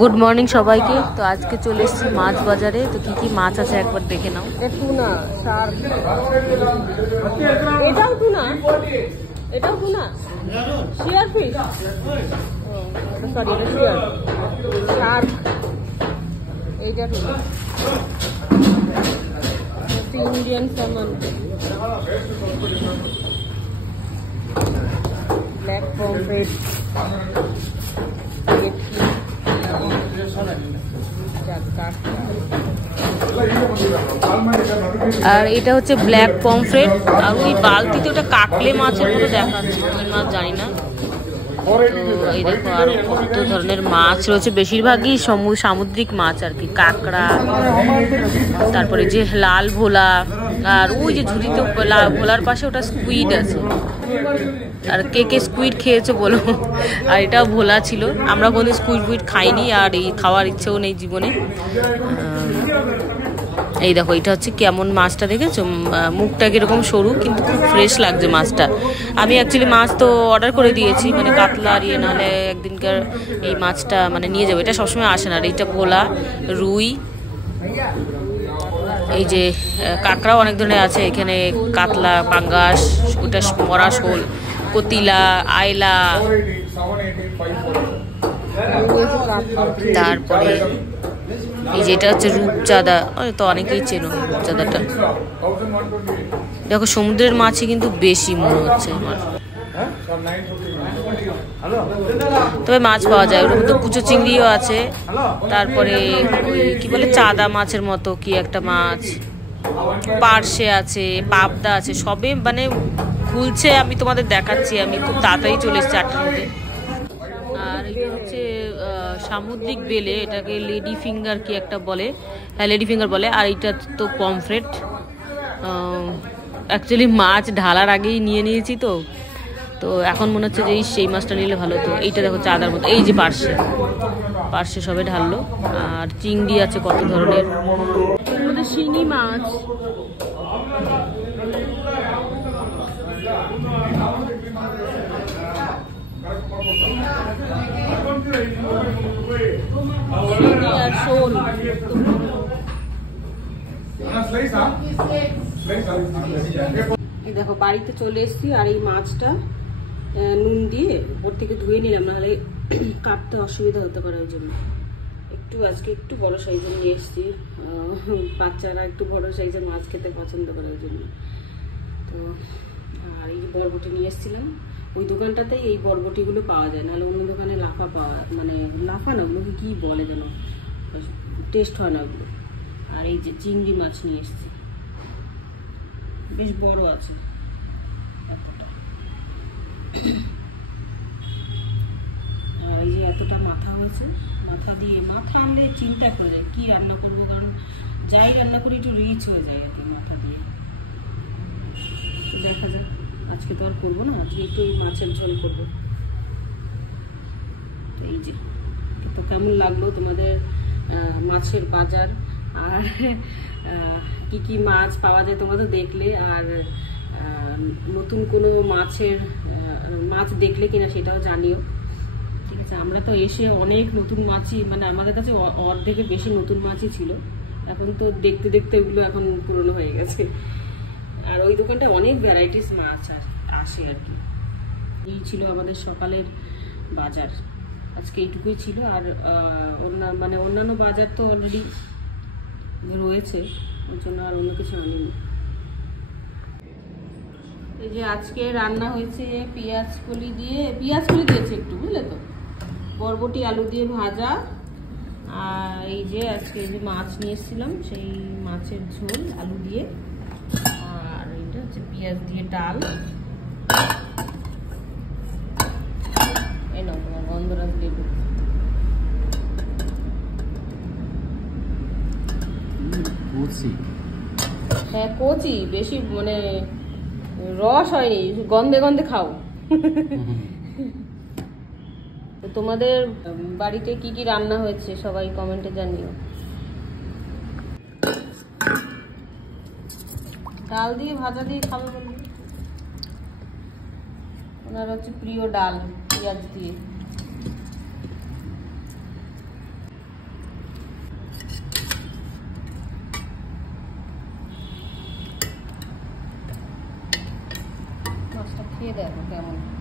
Good morning সবাইকে। তো আজকে চলে এসেছি মাছ বাজারে। তো কি কি মাছ আছে একবার দেখে নাও। টুনা, শার্ক, এটাও টুনা, এটাও টুনা, শিয়ার ফিশ, সরি এটা শিয়ার, শার্ক, এইটা tuna, Indian salmon, black pomfret, আর এটা হচ্ছে ব্ল্যাক পমফ্রেট। আর ওই বালতিতে ওটা কাকলে মাছের মতো দেখাচ্ছে, কি মাছ জানি না। তো এই দেখো আরো কত ধরনের মাছ রয়েছে, বেশিরভাগই সামুদ্রিক মাছ আর কি, কাঁকড়া, তারপরে যে লাল ভোলা, আর ওই যে ঝুড়িতে ভোলার পাশে ওটা স্কুইড আছে। আর কে কে স্কুইড খেয়েছে বলো। আর এটাও ভোলা ছিল, আমরা কোনো স্কুইড খাইনি, আর এই খাওয়ার ইচ্ছেও নেই জীবনে। এই দেখো এটা হচ্ছে কেমন মাছটা দেখেছো, মুখটা কিরকম সরু, কিন্তু খুব ফ্রেশ লাগছে মাছটা। আমি অ্যাকচুয়ালি মাছ তো অর্ডার করে দিয়েছি, মানে কাতলা আর ইয়ে, নাহলে একদিনকার এই মাছটা মানে নিয়ে যাবো। এটা সবসময় আসে না। আর এইটা ভোলা, রুই, এই যে কাঁকড়াও অনেক ধরনের আছে এখানে, কাতলা, পাঙ্গাস, ওটা মরা শোল, কতিলা, আয়লা, তারপরে এই যেটা হচ্ছে রূপচাঁদা, তো অনেকেই চেনো রূপচাঁদাটা। দেখো সমুদ্রের মাছই কিন্তু বেশি মনে হচ্ছে আমার, তবে মাছ পাওয়া যায়। ওর মধ্যে কুচো চিংড়িও আছে, তারপরে ওই কি বলে চাঁদা মাছের মতো কি একটা মাছ, পার্শে আছে, পাবদা আছে, সবে মানে খুলছে। আমি তোমাদের দেখাচ্ছি, আমি খুব তাড়াতাড়ি চলে এসেছি 8টার মধ্যে। আর এটা হচ্ছে সামুদ্রিক বেলে, এটাকে লেডি ফিঙ্গার কি একটা বলে, হ্যাঁ লেডি ফিঙ্গার বলে। আর এটা তো পমফ্রেট। অ্যাকচুয়ালি মাছ ঢালার আগেই নিয়ে নিয়েছি, তো এখন মনে হচ্ছে যে সেই মাছটা নিলে ভালো হতো। এইটা দেখো চাঁদার মতো, এই যে পার্শে সবে ঢাললো। আর চিংড়ি আছে কত ধরনের, শিঙি মাছ, আর শোল। দেখো বাড়িতে চলে এসেছি, আর এই মাছটা নুন দিয়ে ওর থেকে ধুয়ে নিলাম, নাহলে কাটতে অসুবিধা হতে পারে। ওই জন্য আজকে একটু বড় সাইজের নিয়ে এসেছি, বাচ্চারা একটু বড় সাইজের মাছ খেতে পছন্দ করে, ওই জন্য। তো আর এই যে বরবটি নিয়ে এসেছিলাম, ওই দোকানটাতেই এই বরবটিগুলো পাওয়া যায়, নাহলে অন্য দোকানে লাফা মানে লাফা না, ওগুলোকে কী বলে যেন, টেস্ট হয় না ওগুলো। আর এই যে চিংড়ি মাছ নিয়ে এসেছি, বেশ বড় আছে এতটা। আর এই যে এতটা মাথা হয়েছে, মাথা আনলে চিন্তা করে যায় কি রান্না করবো, কারণ যাই রান্না করি একটু রিচ হয়ে যায় আর কি মাথা দিয়ে। দেখা যাক, আজকে তো আর করবো না, আজকে একটু মাছের ঝোল করবো। এই যে তো কেমন লাগলো তোমাদের মাছের বাজার, আর কি কি মাছ পাওয়া যায় তোমরা তো দেখলে। আর নতুন কোনো মাছ দেখলে কিনা সেটাও জানিও, ঠিক আছে। আমরা তো এসে অনেক নতুন মাছই, মানে আমাদের কাছে অর্ধেকের বেশি নতুন মাছই ছিল, এখন তো দেখতে দেখতে এগুলো এখন পুরনো হয়ে গেছে। আর ওই দোকানটা অনেক ভ্যারাইটিস মাছ আসে আর কি। এই ছিল আমাদের সকালের বাজার, আজকে এইটুকুই ছিল। আর অন্যান্য বাজার তো অলরেডি রয়েছে, ওই জন্য আর অন্য কিছু আনিনি। এই যে আজকে রান্না হয়েছে পেঁয়াজ কলি দিয়েছে একটু, বুঝলে তো, বরবটি আলু দিয়ে ভাজা। আর এই যে আজকে যে মাছ নিয়ে এসেছিলাম, সেই মাছের ঝোল আলু দিয়ে। আর এইটা হচ্ছে পেঁয়াজ দিয়ে ডাল। এই নাও তোমার গন্ধরাজ লেবু। হ্যাঁ কচি, বেশি মানে রস হয়নি, গন্ধে গন্ধে খাও। তো তোমাদের বাড়িতে কি কি রান্না হয়েছে সবাই কমেন্টে জানিও। ডাল দিয়ে ভাজা দিয়ে খাবে বলবো, ওনার হচ্ছে প্রিয় ডাল পেঁয়াজ দিয়ে। খেয়ে দেখো কেমন।